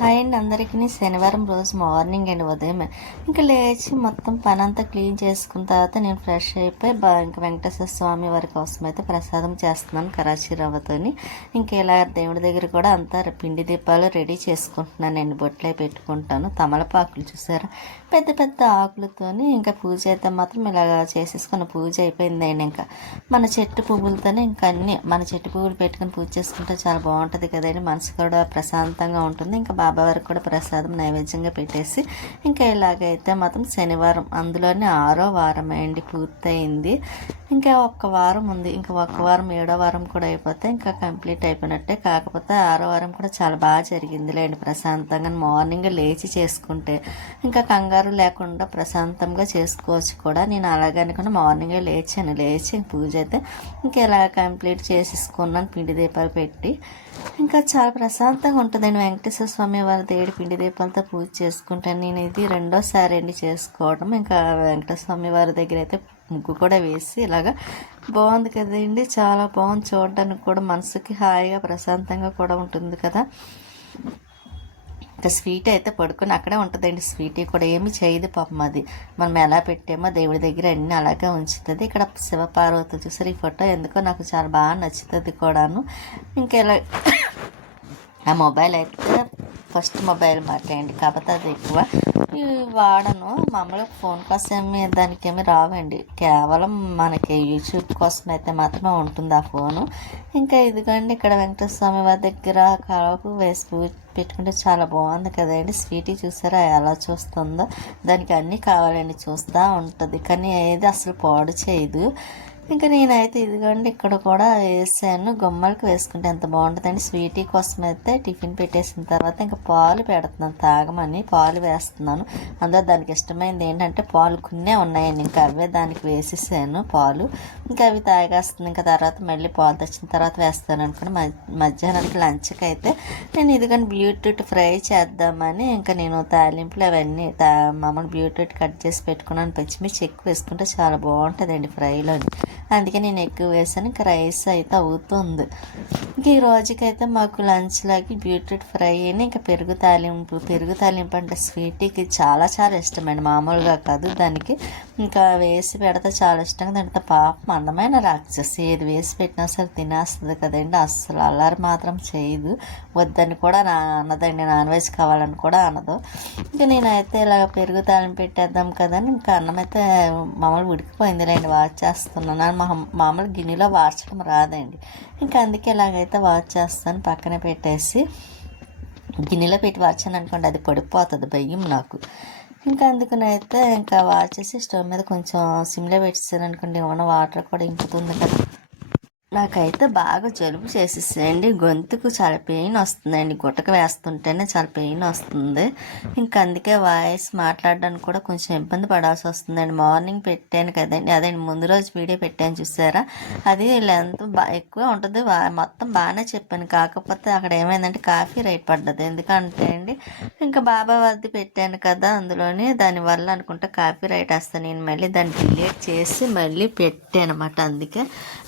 Hi అండి అందరికీ. శనివారం రోజు మార్నింగ్ అండి ఉదయం ఇంకా లేచి మొత్తం పని అంతా క్లీన్ చేసుకున్న తర్వాత నేను ఫ్రెష్ అయిపోయి ఇంకా వెంకటేశ్వర స్వామి వారి కోసం అయితే ప్రసాదం చేస్తున్నాను కరాచీ రవ్వతోని. ఇంకా ఇలా దేవుడి దగ్గర కూడా అంతా పిండి దీపాలు రెడీ చేసుకుంటున్నాను అండి. బొట్లే పెట్టుకుంటాను. తమలపాకులు చూసారా, పెద్ద పెద్ద ఆకులతోని. ఇంకా పూజ అయితే మాత్రం ఇలా చేసేసుకున్న పూజ అయిపోయిందండి. ఇంకా మన చెట్టు పువ్వులతోనే ఇంకా అన్నీ మన చెట్టు పువ్వులు పెట్టుకుని పూజ చేసుకుంటే చాలా బాగుంటుంది కదండి. మనసు కూడా ప్రశాంతంగా ఉంటుంది. ఇంకా బాబావారికి కూడా ప్రసాదం నైవేద్యంగా పెట్టేసి ఇంకా ఇలాగైతే మాత్రం శనివారం అందులోనే 6వ వారం అయింది, పూర్తయింది. ఇంకా ఒక్క వారం ఉంది. ఇంకా ఒక్క వారం 7వ వారం కూడా అయిపోతే ఇంకా కంప్లీట్ అయిపోయినట్టే. కాకపోతే 6వ వారం కూడా చాలా బాగా జరిగింది లేండి. ప్రశాంతంగా మార్నింగ్ లేచి చేసుకుంటే ఇంకా కంగారు లేకుండా ప్రశాంతంగా చేసుకోవచ్చు కూడా. నేను అలాగే అనుకున్న మార్నింగే లేచి పూజ అయితే ఇంకా ఇలా కంప్లీట్ చేసేసుకున్నాను పిండి దీపాలు పెట్టి. ఇంకా చాలా ప్రశాంతంగా ఉంటుందండి. వెంకటేశ్వర స్వామి వారి దేవుడి పిండి దీపాలతో పూజ చేసుకుంటాను. నేను ఇది 2వసారి అండి చేసుకోవడం. ఇంకా వెంకటేశ్వర స్వామి వారి దగ్గర అయితే ముగ్గు కూడా వేసి ఇలాగా బాగుంది కదండి. చాలా బాగుంది చూడడానికి కూడా, మనసుకి హాయిగా ప్రశాంతంగా కూడా ఉంటుంది కదా. ఇంకా స్వీట్ అయితే పడుకొని అక్కడే ఉంటుందండి. స్వీట్ కూడా ఏమి చేయదు పాపం. అది మనం ఎలా పెట్టామో దేవుడి దగ్గర అన్నీ అలాగే ఉంచుతుంది. ఇక్కడ శివపార్వతి చూసారు. ఈ ఫోటో ఎందుకో నాకు చాలా బాగా నచ్చుతుంది కూడాను. ఇంకా ఇలా ఆ మొబైల్ అయితే ఫస్ట్ మొబైల్ మాట్లాడండి, కాకపోతే అది ఎక్కువ వాడను. మామూలుగా ఫోన్ కోసం దానికేమి రావండి. కేవలం మనకి యూట్యూబ్ కోసం అయితే మాత్రమే ఉంటుంది ఆ ఫోను. ఇంకా ఇదిగోండి ఇక్కడ వెంకటేశ్వర స్వామి వారి దగ్గర కలవకు వేసి పెట్టుకుంటే చాలా బాగుంది కదండి. స్వీటీ చూసారా ఎలా చూస్తుందో. దానికి అన్నీ కావాలండి, చూస్తూ ఉంటుంది. కానీ ఏది అసలు పాడు చేయదు. ఇంకా నేనైతే ఇదిగోండి ఇక్కడ కూడా వేసాను. గుమ్మలకి వేసుకుంటే ఎంత బాగుంటుందండి. స్వీటీ కోసం అయితే టిఫిన్ పెట్టేసిన తర్వాత ఇంకా పాలు పెడుతున్నాను తాగమని. పాలు వేస్తున్నాను. అందులో దానికి ఇష్టమైంది ఏంటంటే పాలు కొన్నే ఉన్నాయండి. ఇంకా అవే దానికి వేసేసాను పాలు. ఇంకా అవి తాగేస్తుంది. ఇంకా తర్వాత మళ్ళీ పాలు తెచ్చిన తర్వాత వేస్తాను అనుకుని మధ్యాహ్నానికి లంచ్కి అయితే నేను ఇదిగోండి బీట్రూట్ ఫ్రై చేద్దామని ఇంకా నేను తాలింపులు అవన్నీ మామూలు బీట్రూట్ కట్ చేసి పెట్టుకున్నాను. పచ్చిమిర్చి ఎక్కువ వేసుకుంటే చాలా బాగుంటుందండి ఫ్రైలోని. అందుకే నేను ఎక్కువ వేసాను. ఇంకా రైస్ అయితే అవుతుంది. ఇంక ఈ రోజుకైతే మాకు లంచ్లోకి బీట్రూట్ ఫ్రై అని ఇంకా పెరుగు తాలింపు అంటే స్వీట్కి చాలా చాలా ఇష్టమండి. మామూలుగా కాదు. దానికి ఇంకా వేసి పెడితే చాలా ఇష్టంగా దాంట్లో పాపం అందమైన రాక్షసి. ఏది వేసి పెట్టినా సరే తినేస్తుంది కదండి. అస్సలు అల్లరి మాత్రం చేయదు. వద్దని కూడా అనదండి. నాన్ వెజ్ కావాలని కూడా అనదు. ఇంకా నేనైతే ఇలా పెరుగు తాలింపు పెట్టేద్దాం కదని ఇంకా అన్నం అయితే మామూలు ఉడికిపోయింది లేండి. వాచ్ చేస్తున్నాను. మామూలు గిన్నెలో వార్చడం రాదండి. ఇంకా అందుకే ఇలాగైతే వాచ్ చేస్తాను. పక్కన పెట్టేసి గిన్నెలో పెట్టి వార్చాను అనుకోండి, అది పడిపోతుంది భయం నాకు. ఇంకా అందుకనైతే ఇంకా వాచేసి స్టవ్ మీద కొంచెం సిమ్లో పెట్టేసాను అనుకోండి, ఏమన్నా వాటర్ కూడా ఇంకుతుంది కదా. నాకైతే బాగా జలుబు చేసేసేయండి. గొంతుకు చాలా పెయిన్ వస్తుందండి. గుట్టక వేస్తుంటేనే చాలా పెయిన్ వస్తుంది. ఇంకా అందుకే వాయిస్ మాట్లాడడానికి కూడా కొంచెం ఇబ్బంది పడాల్సి వస్తుందండి. మార్నింగ్ పెట్టాను కదండి, అదే ముందు రోజు వీడియో పెట్టాను చూసారా, అది లెంత్ ఎక్కువ ఉంటుంది. మొత్తం బాగానే చెప్పాను. కాకపోతే అక్కడ ఏమైందంటే కాఫీ రైట్ పడ్డది. ఎందుకంటే అండి ఇంకా బాబా వారిది పెట్టాను కదా, అందులోని దానివల్ల అనుకుంటా కాఫీ రైట్ వస్తాను. నేను మళ్ళీ దాన్ని డిలీట్ చేసి మళ్ళీ పెట్టాను అనమాట. అందుకే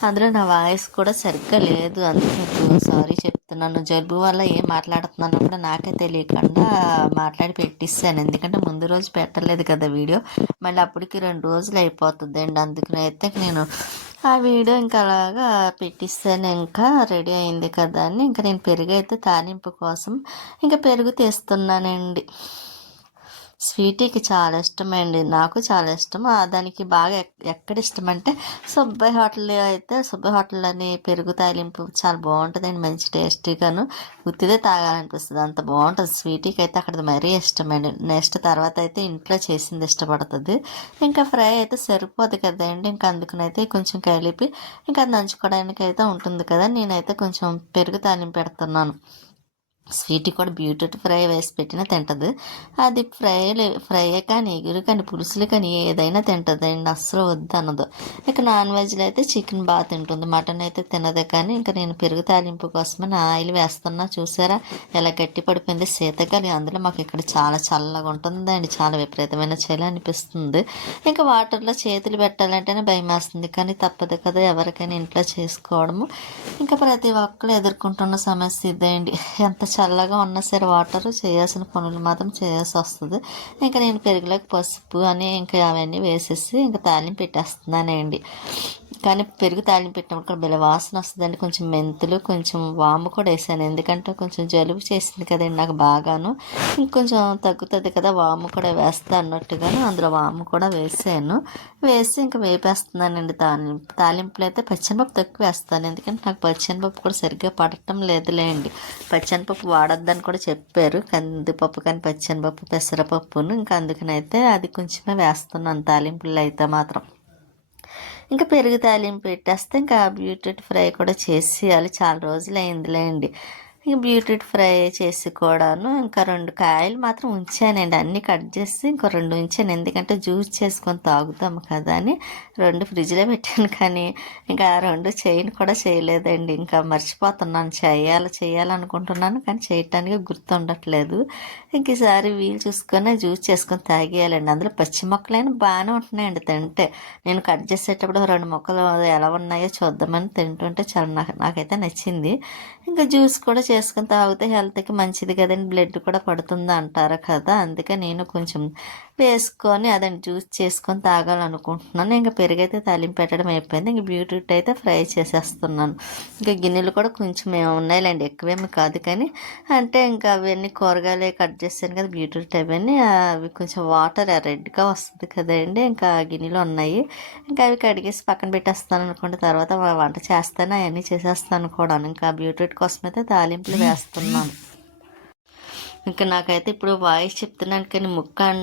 అందులో నా వాయిస్ కూడా సరిగ్గా లేదు. అందుకే మీకు సారీ చెప్తున్నాను. జలుబు వల్ల ఏం మాట్లాడుతున్నానో కూడా నాకే తెలియకుండా మాట్లాడి పెట్టిస్తాను. ఎందుకంటే ముందు రోజు పెట్టలేదు కదా వీడియో, మళ్ళీ అప్పటికి 2 రోజులు అయిపోతుందండి. అందుకనైతే నేను ఆ వీడియో ఇంకా అలాగా పెట్టిస్తాను. ఇంకా రెడీ అయింది కదా అని ఇంకా నేను పెరుగు అయితే తాలింపు కోసం ఇంకా పెరుగు తీస్తున్నానండి. స్వీటీకి చాలా ఇష్టమండి, నాకు చాలా ఇష్టం. దానికి బాగా ఎక్కడ ఇష్టం అంటే సుబ్బయ్య హోటల్ అయితే సుబ్బయ్య హోటల్ అని పెరుగు తాలింపు చాలా బాగుంటుందండి. మంచి టేస్టీగాను ఉత్తిదే తాగాలనిపిస్తుంది, అంత బాగుంటుంది. స్వీటీకి అయితే అక్కడ మరీ ఇష్టమండి. నెక్స్ట్ తర్వాత అయితే ఇంట్లో చేసింది ఇష్టపడుతుంది. ఇంకా ఫ్రై అయితే సరిపోదు కదండి. ఇంకా అందుకనైతే కొంచెం కలిపి ఇంకా నంచుకోవడానికి అయితే ఉంటుంది కదా. నేనైతే కొంచెం పెరుగు తాలింపు పెడుతున్నాను. స్వీట్ కూడా బీట్రూట్ ఫ్రై వేసి పెట్టినా తింటుంది. అది ఫ్రైయే కానీ ఎగురు కానీ పులుసులు కానీ ఏదైనా తింటుంది అండి. అస్సలు వద్దు అనదు. ఇక నాన్ వెజ్లో అయితే చికెన్ బాగా తింటుంది, మటన్ అయితే తినదే. కానీ ఇంకా నేను పెరుగు తాలింపు కోసమని ఆయిల్ వేస్తున్నా. చూసారా ఎలా గట్టి పడిపోయింది శీతగాలి. అందులో మాకు ఇక్కడ చాలా చల్లగా ఉంటుందండి. చాలా విపరీతమైన చలి అనిపిస్తుంది. ఇంకా వాటర్లో చేతులు పెట్టాలంటేనే భయం వేస్తుంది. కానీ తప్పదు కదా ఎవరికైనా ఇంట్లో చేసుకోవడము. ఇంకా ప్రతి ఒక్కరు ఎదుర్కొంటున్న సమస్య ఇదే అండి. ఎంత చల్లగా ఉన్నా సరే వాటర్ చేయాల్సిన పనులు మాత్రం చేయాల్సి వస్తుంది. ఇంకా నేను పెరుగులోకి పసుపు అని ఇంకా అవన్నీ వేసేసి ఇంకా తాలింపు పెట్టేస్తున్నానండి. కానీ పెరుగు తాలింపు పెట్టినప్పుడు కూడా భలే వాసన వస్తుందండి. కొంచెం మెంతులు, కొంచెం వాము కూడా వేసాను, ఎందుకంటే కొంచెం జలుబు చేసింది కదండి నాకు బాగాను. ఇంకొంచెం తగ్గుతుంది కదా వాము కూడా వేస్తా అన్నట్టుగాను అందులో వాము కూడా వేసాను. వేసి ఇంకా వేపేస్తున్నానండి. తాలింపులో అయితే పచ్చెనపప్పు తక్కువ వేస్తాను, ఎందుకంటే నాకు పచ్చెనపప్పు కూడా సరిగ్గా పడటం లేదులేండి. పచ్చెనపప్పు వాడొద్దని కూడా చెప్పారు, కందిపప్పు కానీ పచ్చెనపప్పు పెసరపప్పును. ఇంకా అందుకనైతే అది కొంచెమే వేస్తున్నాను తాలింపుల్లో అయితే మాత్రం. ఇంకా పెరుగు తాలింపు పెట్టేస్తే ఇంకా బీట్రూట్ ఫ్రై కూడా చేసేయాలి, చాలా రోజులు అయిందిలేండి. ఇంక బీట్రూట్ ఫ్రై చేసి కూడాను ఇంకా 2 కాయలు మాత్రం ఉంచానండి, అన్నీ కట్ చేసి ఇంకో 2 ఉంచాను, ఎందుకంటే జ్యూస్ చేసుకొని తాగుతాము కదా అని 2 ఫ్రిడ్జ్లో పెట్టాను. కానీ ఇంకా 2 కూడా చేయలేదండి. ఇంకా మర్చిపోతున్నాను, చేయాలనుకుంటున్నాను కానీ చేయటానికి గుర్తుండట్లేదు. ఇంక ఈసారి వీలు చూసుకొని జ్యూస్ చేసుకొని తాగేయాలండి. అందులో పచ్చి మొక్కలైనా బాగానే ఉంటున్నాయండి తింటే. నేను కట్ చేసేటప్పుడు 2 మొక్కలు ఎలా ఉన్నాయో చూద్దామని తింటుంటే చాలా నాకైతే నచ్చింది. ఇంకా జ్యూస్ కూడా చేసుకొని తాగితే హెల్త్కి మంచిది కదండి, బ్లడ్ కూడా పడుతుంది అంటారు కదా. అందుకే నేను కొంచెం వేసుకొని అదండి జ్యూస్ చేసుకొని తాగాలనుకుంటున్నాను. ఇంకా పెరుగైతే తాలింపు పెట్టడం అయిపోయింది. ఇంక బీట్రూట్ అయితే ఫ్రై చేసేస్తున్నాను. ఇంకా గిన్నెలు కూడా కొంచెం ఉన్నాయిలేండి, ఎక్కువేమి కాదు కానీ అంటే ఇంకా అవన్నీ కూరగాయలు కట్ చేస్తాను కదా బీట్రూట్ అవన్నీ, అవి కొంచెం వాటర్ రెడ్గా వస్తుంది కదండి. ఇంకా గిన్నెలు ఉన్నాయి, ఇంకా అవి కడిగేసి పక్కన పెట్టేస్తాను అనుకోండి. తర్వాత వంట చేస్తాను, అవన్నీ చేసేస్తాను కూడా. ఇంకా బీట్రూట్ కోసం అయితే తాలింపులు వేస్తున్నాను. ఇంకా నాకైతే ఇప్పుడు వాయిస్ చెప్తున్నాను కానీ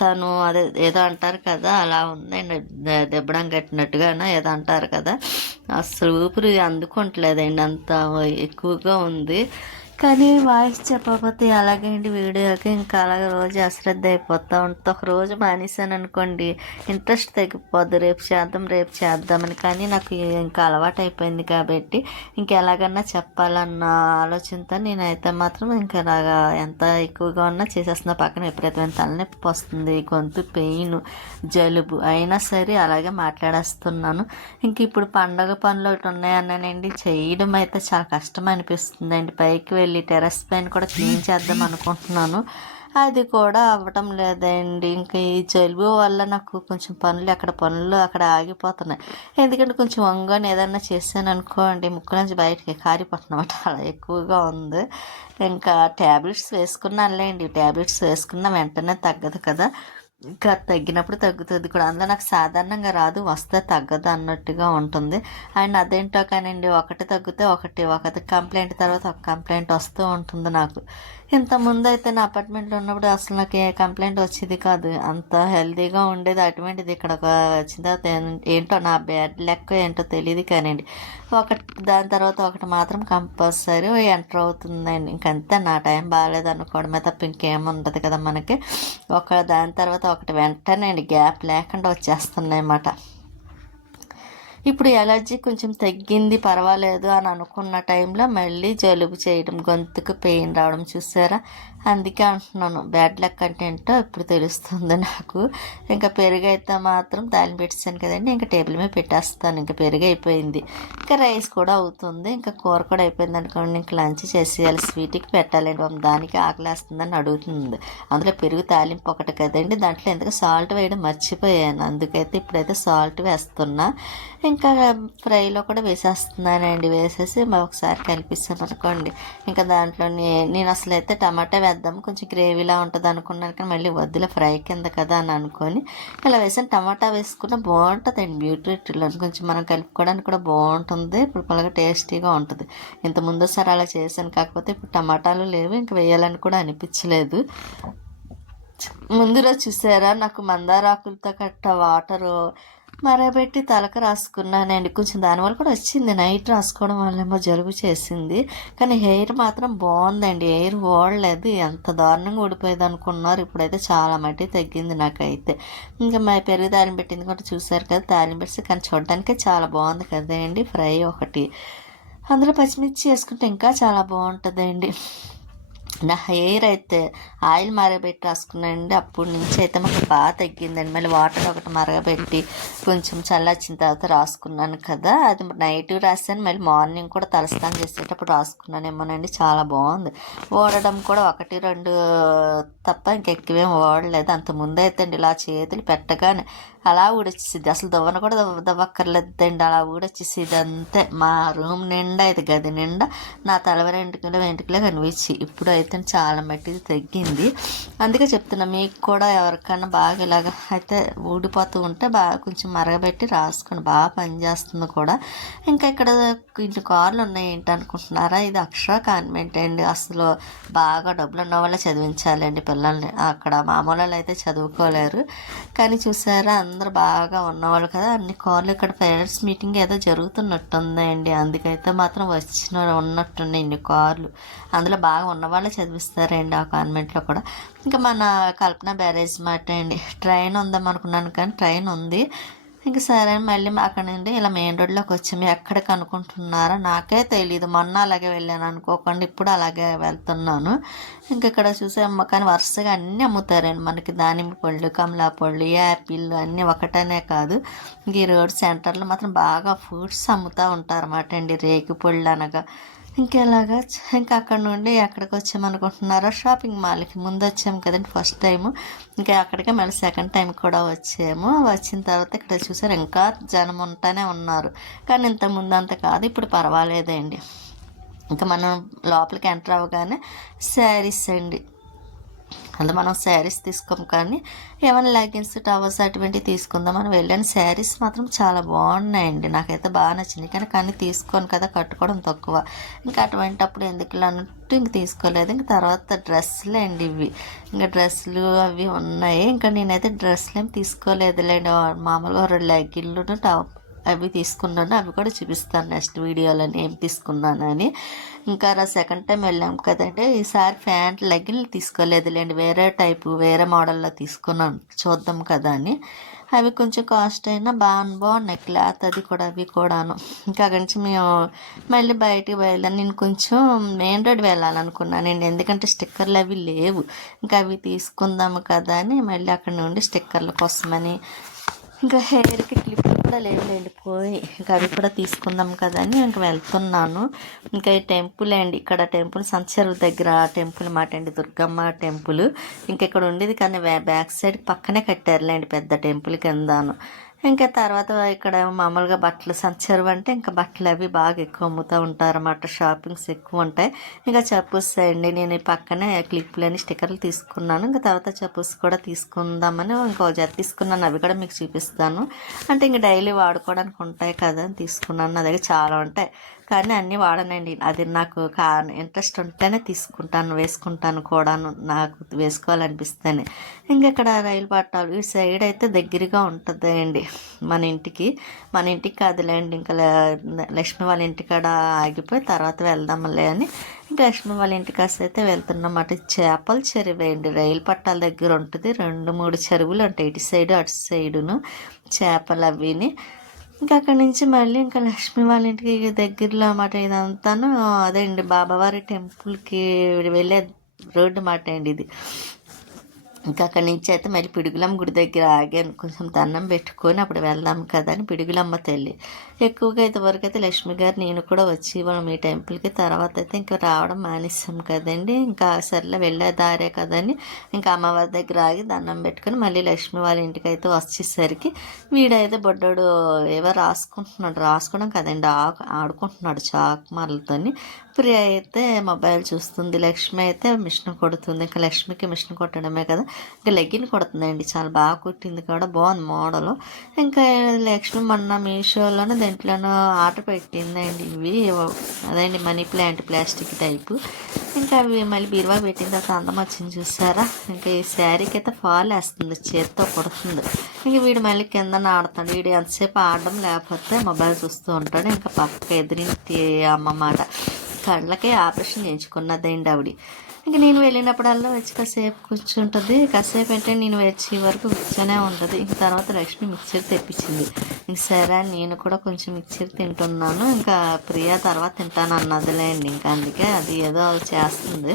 తను అదే ఏదో అంటారు కదా అలా ఉందండి, దెబ్బడం కట్టినట్టుగానో ఏదో అంటారు కదా, అసలు ఊపిరి అందుకోవట్లేదండి, అంత ఎక్కువగా ఉంది. కానీ వాయిస్ చెప్పకపోతే అలాగేంటి వీడియోకి ఇంకా అలాగే రోజు అశ్రద్ధ అయిపోతూ ఉంటుంది. ఒక రోజు మానేసాను అనుకోండి ఇంట్రెస్ట్ తగ్గిపోద్ది, రేపు చేద్దామని. కానీ నాకు ఇంకా అలవాటు అయిపోయింది కాబట్టి ఇంకెలాగన్నా చెప్పాలన్న ఆలోచనతో నేనైతే మాత్రం ఇంకా ఇలాగా ఎంత ఎక్కువగా ఉన్నా చేసేస్తున్నా. పక్కన విపరీతమైన తలనొప్పి వస్తుంది, గొంతు పెయిన్, జలుబు అయినా సరే అలాగే మాట్లాడేస్తున్నాను. ఇంక ఇప్పుడు పండగ పనులు ఒకటి ఉన్నాయన్నానండి, చేయడం అయితే చాలా కష్టం అనిపిస్తుందండి. పైకి వెళ్ళి టెర్రస్ పైన కూడా క్లీన్ చేద్దాం అనుకుంటున్నాను, అది కూడా అవ్వటం లేదండి. ఇంకా ఈ జలుబు వల్ల నాకు కొంచెం పనులు అక్కడ ఆగిపోతున్నాయి. ఎందుకంటే కొంచెం వంగని ఏదన్నా చేశాను అనుకోండి ముక్కు నుంచి బయటికి కారిపోతున్నమాట, అలా ఎక్కువగా ఉంది. ఇంకా ట్యాబ్లెట్స్ వేసుకున్నానులేండి, ట్యాబ్లెట్స్ వేసుకున్న వెంటనే తగ్గదు కదా, ఇంకా తగ్గినప్పుడు తగ్గుతుంది కూడా. అందులో నాకు సాధారణంగా రాదు, వస్తే తగ్గదు అన్నట్టుగా ఉంటుంది. అండ్ అదేంటో కానండి, ఒకటి తగ్గితే ఒకటి కంప్లైంట్ తర్వాత ఒక కంప్లైంట్ వస్తూ ఉంటుంది నాకు. ఇంతకుముందు అయితే నా అపార్ట్మెంట్లో ఉన్నప్పుడు అసలు నాకు ఏ కంప్లైంట్ వచ్చేది కాదు, అంత హెల్తీగా ఉండేది. అటువంటిది ఇక్కడ వచ్చిన తర్వాత ఏంటో నా బ్యాడ్ లెక్క ఏంటో తెలియదు కానివ్వండి, దాని తర్వాత ఒకటి మాత్రం కంపల్సరీ ఎంటర్ అవుతుందండి. ఇంకంతే, నా టైం బాగాలేదు అనుకోవడమే తప్ప ఇంకేముండదు కదా మనకి. దాని తర్వాత ఒకటి వెంటనే గ్యాప్ లేకుండా వచ్చేస్తున్నాయి అన్నమాట. ఇప్పుడు ఎలర్జీ కొంచెం తగ్గింది పర్వాలేదు అని అనుకున్న టైంలో మళ్ళీ జలుబు చేయడం, గొంతుకు పెయిన్ రావడం చూసారా. అందుకే అంటున్నాను, బ్యాడ్ లక్ అంటే ఏంటో ఇప్పుడు తెలుస్తుంది నాకు. ఇంకా పెరుగు అయితే మాత్రం తాలింపు పెట్టేసాను కదండి, ఇంకా టేబుల్ మీద పెట్టేస్తాను. ఇంకా పెరుగు అయిపోయింది, ఇంకా రైస్ కూడా అవుతుంది, ఇంకా కూర కూడా అయిపోయింది అనుకోండి. ఇంకా లంచ్ చేసేయాలి, స్వీట్కి పెట్టాలండి, దానికి ఆకలేస్తుందని అడుగుతుంది. అందులో పెరుగు తాలింపు ఒకటి కదండి, దాంట్లో ఎందుకు సాల్ట్ వేయడం మర్చిపోయాను, అందుకైతే ఇప్పుడైతే సాల్ట్ వేస్తున్నా. ఇంకా ఫ్రైలో కూడా వేసేస్తున్నానండి, వేసేసి ఒకసారి కలిపిస్తాను అనుకోండి. ఇంకా దాంట్లో నేను అసలు అయితే టమాటా వేద్దాం కొంచెం గ్రేవీలా ఉంటుంది అనుకున్నాను, కానీ మళ్ళీ వద్దులే ఫ్రై కింద కదా అని అనుకొని ఇలా వేసాను. టమాటా వేసుకున్న బాగుంటుందండి బీట్రూట్లో, కొంచెం మనం కలుపుకోవడానికి కూడా బాగుంటుంది, ఇప్పుడు పుల్లగా టేస్టీగా ఉంటుంది. ఇంతకుముందుసారి అలా చేశాను, కాకపోతే ఇప్పుడు టమాటాలు లేవు, ఇంకా వేయాలని కూడా అనిపించలేదు. ముందు రోజు చూసారా నాకు మందారాకులతో వాటరు మరబెట్టి తలకు రాసుకున్నానండి, కొంచెం దానివల్ల కూడా వచ్చింది. నైట్ రాసుకోవడం వల్ల ఏమో జలుబు చేసింది, కానీ హెయిర్ మాత్రం బాగుందండి, హెయిర్ ఓడలేదు, ఎంత దారుణంగా ఊడిపోయేది అనుకున్నారు. ఇప్పుడైతే చాలా మట్టి తగ్గింది నాకైతే. ఇంకా మా పెరుగు తాలింపు పెట్టింది కూడా చూసారు కదా, తాలింపు పెట్టి కానీ చూడడానికే చాలా బాగుంది కదండి. ఫ్రై ఒకటి అందులో పచ్చిమిర్చి వేసుకుంటే ఇంకా చాలా బాగుంటుందండి. నా హెయిర్ అయితే ఆయిల్ మరగబెట్టి రాసుకున్నానండి. అప్పటి నుంచి అయితే మాకు బాగా తగ్గిందండి. మళ్ళీ వాటర్ ఒకటి మరగబెట్టి కొంచెం చల్లొచ్చిన తర్వాత రాసుకున్నాను కదా, అది నైట్ రాసాను. మళ్ళీ మార్నింగ్ కూడా తలస్నానం చేసేటప్పుడు రాసుకున్నానేమోనండి. చాలా బాగుంది. ఓడడం కూడా 1, 2 తప్ప ఇంకెక్కువేం ఓడలేదు. అంత ముందు అయితే అండి ఇలా చేతులు పెట్టగానే అలా ఊడొచ్చేసిద్ది. అసలు దువ్వన కూడా దవ్వక్కర్లేదండి, అలా ఊడొచ్చేసిద్ది అంతే. మా రూమ్ నిండా ఇది గది నిండా నా తలవర వెంట్రుకలే కనిపించి. ఇప్పుడు అయితే చాలా మట్టిది తగ్గింది. అందుకే చెప్తున్నా, మీకు కూడా ఎవరికైనా బాగా ఇలాగ అయితే ఊడిపోతూ ఉంటే బాగా కొంచెం మరగబెట్టి రాసుకొని బాగా పనిచేస్తుంది కూడా. ఇంకా ఇక్కడ ఇన్ని కార్లు ఉన్నాయి ఏంటి అనుకుంటున్నారా, ఇది అక్షర కాన్వెంట్ అండి. అసలు బాగా డబ్బులు ఉన్న వాళ్ళే చదివించాలండి పిల్లల్ని. అక్కడ మామూలు వాళ్ళు అయితే చదువుకోలేరు. కానీ చూసారా, అందరూ బాగా ఉన్నవాళ్ళు కదా, అన్ని కార్లు. ఇక్కడ పేరెంట్స్ మీటింగ్ ఏదో జరుగుతున్నట్టుందండి, అందుకైతే మాత్రం ఉన్నట్టున్నాయి ఇన్ని కార్లు. అందులో బాగా ఉన్నవాళ్ళే చదివిస్తారండి ఆ కాన్వెంట్లో కూడా. ఇంకా మన కల్పన బ్యారేజ్ మాట అండి, ట్రైన్ ఉందామనుకున్నాను కానీ ట్రైన్ ఉంది. ఇంక సరే మళ్ళీ అక్కడ నుండి ఇలా మెయిన్ రోడ్లోకి వచ్చాము. ఎక్కడికి అనుకుంటున్నారా, నాకే తెలీదు. మొన్న అలాగే వెళ్ళాను అనుకోకుండా, ఇప్పుడు అలాగే వెళ్తున్నాను. ఇంక ఇక్కడ చూసే కానీ వరుసగా అన్నీ అమ్ముతారండి మనకి. దానిమ్మ పళ్ళు, కమలా పళ్ళు, యాపిల్ అన్నీ ఒకటనే కాదు. ఇంక ఈ రోడ్ సెంటర్లో మాత్రం బాగా ఫ్రూట్స్ అమ్ముతూ ఉంటారన్నమాట అండి, రేగి పళ్ళు అనగా. ఇంకెలాగా ఇంకా అక్కడ నుండి ఎక్కడికి వచ్చామనుకుంటున్నారో, షాపింగ్ మాల్కి. ముందు వచ్చాము కదండి ఫస్ట్ టైము, ఇంకా అక్కడికే మళ్ళీ సెకండ్ టైం కూడా వచ్చాము. వచ్చిన తర్వాత ఇక్కడ చూసారు ఇంకా జనం ఉంటానే ఉన్నారు, కానీ ఇంత ముందు అంత కాదు, ఇప్పుడు పర్వాలేదండి. ఇంకా మనం లోపలికి ఎంటర్ అవ్వగానే శారీస్ అండి. అందులో మనం శారీస్ తీసుకోము కానీ ఏమైనా లెగిన్స్, టవర్స్ అటువంటివి తీసుకుందాం మనం వెళ్ళాను. శారీస్ మాత్రం చాలా బాగున్నాయండి, నాకైతే బాగా నచ్చింది. కానీ తీసుకోను కదా, కట్టుకోవడం తక్కువ. ఇంకా అటువంటిప్పుడు ఎందుకు అన్నట్టు ఇంక తీసుకోలేదు. ఇంక తర్వాత డ్రెస్సులే అండి ఇవి. ఇంకా డ్రెస్సులు అవి ఉన్నాయి. ఇంకా నేనైతే డ్రెస్సులు ఏమి తీసుకోలేదులేండి, మామూలుగా 2 లెగ్గిన్లు టాప్ అవి తీసుకున్నాను. అవి కూడా చూపిస్తాను నెక్స్ట్ వీడియోలో ఏం తీసుకున్నానని. ఇంకా సెకండ్ టైం వెళ్ళాం కదండి, ఈసారి ప్యాంట్ లెగ్గిన్లు తీసుకోలేదులేండి, వేరే టైపు వేరే మోడల్లో తీసుకున్నాను చూద్దాం కదా అని. అవి కొంచెం కాస్ట్ అయినా బాగున్నాయి, క్లాత్ అది కూడా అవి కూడాను. ఇంకా అక్కడి నుంచి మేము మళ్ళీ బయటికి బయలుదేరి, నేను కొంచెం మెయిన్ రోడ్ వెళ్ళాలనుకున్నానండి, ఎందుకంటే స్టిక్కర్లు అవి లేవు. ఇంకా అవి తీసుకుందాము కదా అని మళ్ళీ అక్కడ నుండి స్టిక్కర్ల కోసమని, ఇంకా హెయిర్కి క్లిప్లు కూడా లేవులేండి పోయి, ఇంకా అవి కూడా తీసుకుందాం కదా అని ఇంకా వెళ్తున్నాను. ఇంకా ఈ టెంపుల్ అండి, ఇక్కడ టెంపుల్ సంచెరువు దగ్గర టెంపుల్ మాట అండి, దుర్గమ్మ టెంపుల్. ఇంకా ఇక్కడ ఉండేది కానీ బ్యాక్ సైడ్ పక్కనే కట్టారులేండి పెద్ద టెంపుల్ కిందాను. ఇంకా తర్వాత ఇక్కడ మామూలుగా బట్టలు సంచెరువు అంటే ఇంకా బట్టలు అవి బాగా ఎక్కువ అమ్ముతూ ఉంటారన్నమాట, షాపింగ్స్ ఎక్కువ ఉంటాయి. ఇంకా చెప్పూస్ అండి, నేను ఈ పక్కనే క్లిప్లని స్టిక్కర్లు తీసుకున్నాను. ఇంకా తర్వాత చెప్పూస్ కూడా తీసుకుందామని ఇంకో జత తీసుకున్నాను, అవి కూడా మీకు చూపిస్తాను. అంటే ఇంక డైలీ వాడుకోవడానికి ఉంటాయి కదా అని తీసుకున్నాను. నా దగ్గర చాలా ఉంటాయి కానీ అన్నీ వాడనండి, అది నాకు ఇంట్రెస్ట్ ఉంటేనే తీసుకుంటాను, వేసుకుంటాను కూడాను, నాకు వేసుకోవాలనిపిస్తేనే. ఇంకా ఇక్కడ రైలు పట్టాలు ఈ సైడ్ అయితే దగ్గరగా ఉంటుంది అండి మన ఇంటికి కాదులేండి, ఇంకా లక్ష్మి వాళ్ళ ఇంటికాడ ఆగిపోయి తర్వాత వెళ్దాంలే అని ఇంకా లక్ష్మి వాళ్ళ ఇంటికి అయితే వెళ్తున్నమాట. చేపల చెరువు అండి, రైలు పట్టాల దగ్గర ఉంటుంది. 2-3 చెరువులు ఉంటాయి, ఇటు సైడు అటు సైడును చేపలు అవిని. ఇంకా అక్కడి నుంచి మళ్ళీ ఇంకా లక్ష్మి వాళ్ళ ఇంటికి దగ్గరలో అన్నమాట ఇదంతాను. అదే అండి బాబావారి టెంపుల్కి వెళ్ళే రోడ్డు మాట అండి ఇది. ఇంకా అక్కడి నుంచి అయితే మళ్ళీ పిడుగులమ్మ గుడి దగ్గర ఆగాను, కొంచెం దండం పెట్టుకొని అప్పుడు వెళ్దాం కదా అని. పిడుగులమ్మ తల్లి ఎక్కువగా అయితే వరకు అయితే లక్ష్మి గారు నేను కూడా వచ్చి ఇవ్వడం ఈ టెంపుల్కి. తర్వాత అయితే ఇంకా రావడం మానేసాం కదండి, ఇంకా సర్లే వెళ్ళే దారే కదని ఇంకా అమ్మవారి దగ్గర ఆగి దండం పెట్టుకొని మళ్ళీ లక్ష్మి వాళ్ళ ఇంటికి అయితే వచ్చేసరికి వీడైతే బొడ్డోడు ఏవో రాసుకోవడం కదండి, ఆడుకుంటున్నాడు చాకుమార్లతోని. ప్రియ అయితే మొబైల్ చూస్తుంది, లక్ష్మి అయితే మిషన్ కొడుతుంది. ఇంకా లక్ష్మికి మిషన్ కొట్టడమే కదా, ఇంకా లెగ్గిన్ కొడుతుందండి, చాలా బాగా కుట్టింది కూడా, బాగుంది మోడల్. ఇంకా లక్ష్మి మొన్న మీషోలోనే దేంట్లోనో ఆర్డర్ పెట్టిందండి ఇవి, అదండి మనీ ప్లాంట్ ప్లాస్టిక్ టైపు. ఇంకా అవి మళ్ళీ బీరువా పెట్టిన తర్వాత అందం వచ్చింది చూసారా. ఇంకా ఈ శారీకి అయితే ఫాల్ వేస్తుంది, చేతితో కొడుతుంది. ఇంక వీడు మళ్ళీ కింద ఆడుతాడు, వీడు ఎంతసేపు ఆడడం లేకపోతే మొబైల్ చూస్తూ ఉంటాడు. ఇంకా పక్క ఎదిరింటి అమ్మమాట కళ్ళకే ఆపరేషన్ చేయించుకున్నదండి ఆవిడ. ఇంక నేను వెళ్ళినప్పుడల్లా వచ్చి కాసేపు కూర్చుంటుంది. కాసేపు అంటే నేను వచ్చే వరకు కూర్చొనే ఉంటుంది. ఇంక తర్వాత లక్ష్మి మిక్చర్ తెప్పించింది. ఇంక సరే అని నేను కూడా కొంచెం మిక్చర్ తింటున్నాను. ఇంకా ప్రియా తర్వాత తింటాను అన్నదిలేండి. ఇంకా అందుకే అది ఏదో చేస్తుంది.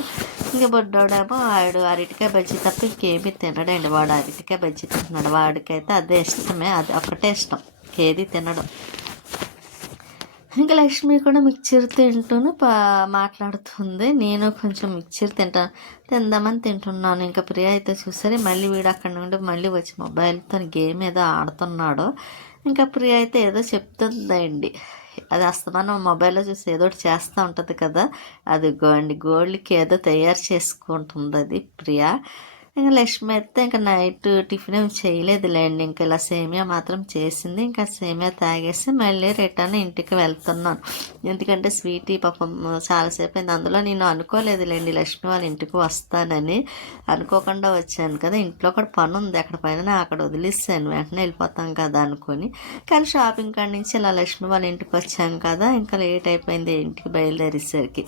ఇంక బొడ్డోడేమో వాడు అరటికాయ బజ్జీ తప్ప ఇంకేమీ తినడండి. వాడు అరటికాయ బజ్జీ తింటున్నాడు. వాడికైతే అదే ఇష్టమే, అది ఒకటే ఇష్టం, ఏది తినడం. ఇంకా లక్ష్మి కూడా మిక్చర్ తింటూనే మాట్లాడుతుంది. నేను కొంచెం మిక్చర్ తిందామని తింటున్నాను. ఇంకా ప్రియ అయితే చూసరి మళ్ళీ వీడు అక్కడ నుండి మళ్ళీ వచ్చి మొబైల్తో గేమ్ ఏదో ఆడుతున్నాడు. ఇంకా ప్రియ అయితే ఏదో చెప్తుందండి. అది అస్తమానం మొబైల్లో చూసి ఏదో ఒకటి చేస్తూ ఉంటుంది కదా, అది గోల్డ్కి ఏదో తయారు చేసుకుంటుంది అది ప్రియ. ఇంకా లక్ష్మి అయితే ఇంకా నైట్ టిఫిన్ ఏమి చేయలేదులేండి. ఇంకా ఇలా సేమియా మాత్రం చేసింది. ఇంకా సేమియా తాగేసి మళ్ళీ రిటర్న్ ఇంటికి వెళ్తున్నాను. ఎందుకంటే స్వీటీ పాపం చాలాసేపు అయింది. అందులో నేను అనుకోలేదులేండి లక్ష్మి వాళ్ళ ఇంటికి వస్తానని, అనుకోకుండా వచ్చాను కదా. ఇంట్లో కూడా పని ఉంది అక్కడ పైన, అక్కడ వదిలేసాను, వెంటనే వెళ్ళిపోతాం కదా అనుకొని. కానీ షాపింగ్ కాడి నుంచి ఇలా లక్ష్మి వాళ్ళ ఇంటికి వచ్చాం కదా, ఇంకా లేట్ అయిపోయింది ఇంటికి బయలుదేరేసరికి.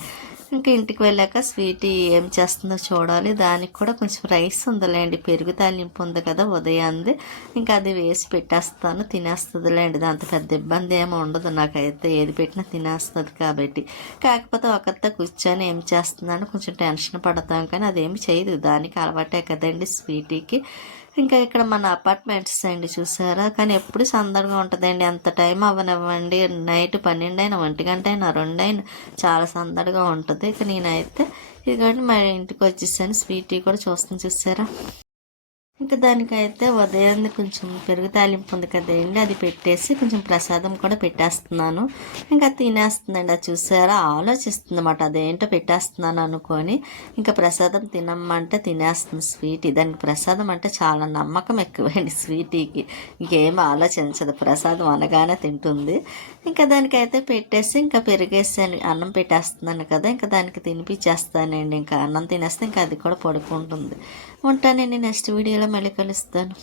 ఇంకా ఇంటికి వెళ్ళాక స్వీటీ ఏం చేస్తుందో చూడాలి. దానికి కూడా కొంచెం రైస్ ఉందిలేండి, పెరుగు తాలింపు ఉంది కదా ఉదయాంది, ఇంకా అది వేసి పెట్టేస్తాను, తినేస్తుందిలేండి. దాంతో పెద్ద ఇబ్బంది ఏమి ఉండదు నాకైతే, ఏది పెట్టినా తినేస్తుంది కాబట్టి. కాకపోతే ఒకరితో కూర్చొని ఏం చేస్తుందని కొంచెం టెన్షన్ పడతాం, కానీ అదేమి చేయదు, దానికి అలవాటే కదండి స్వీటీకి. ఇంకా ఇక్కడ మన అపార్ట్మెంట్స్ అండి చూసారా, కానీ ఎప్పుడు సందడిగా ఉంటుందండి. అంత టైం అవ్వనివ్వండి, నైట్ 12 అయినా 1 గంట అయినా 2 అయినా చాలా సందడిగా ఉంటుంది. ఇక నేనైతే ఇదిగోండి మా ఇంటికి వచ్చేసాను. స్వీటీ కూడా చూస్తాను చూసారా. ఇంకా దానికైతే ఉదయాన్నే కొంచెం పెరుగు తాలింపు ఉంది కదండి, అది పెట్టేసి కొంచెం ప్రసాదం కూడా పెట్టేస్తున్నాను. ఇంకా తినేస్తుందండి. అది చూసారా, ఆలోచిస్తుంది అన్నమాట, అదేంటో పెట్టేస్తున్నాను అనుకొని. ఇంకా ప్రసాదం తినమ్మంటే తినేస్తుంది స్వీటీ. దానికి ప్రసాదం అంటే చాలా నమ్మకం ఎక్కువండి స్వీటీకి, ఇంకేం ఆలోచించదు, ప్రసాదం అనగానే తింటుంది. ఇంకా దానికైతే పెట్టేసి ఇంకా పెరిగేసాను, అన్నం పెట్టేస్తున్నాను కదా, ఇంకా దానికి తినిపించేస్తానండి. ఇంకా అన్నం తినేస్తే ఇంకా అది కూడా పడుకుంటుంది. ఉంటానండి, నెక్స్ట్ వీడియోలో మళ్ళీ కలుస్తాను.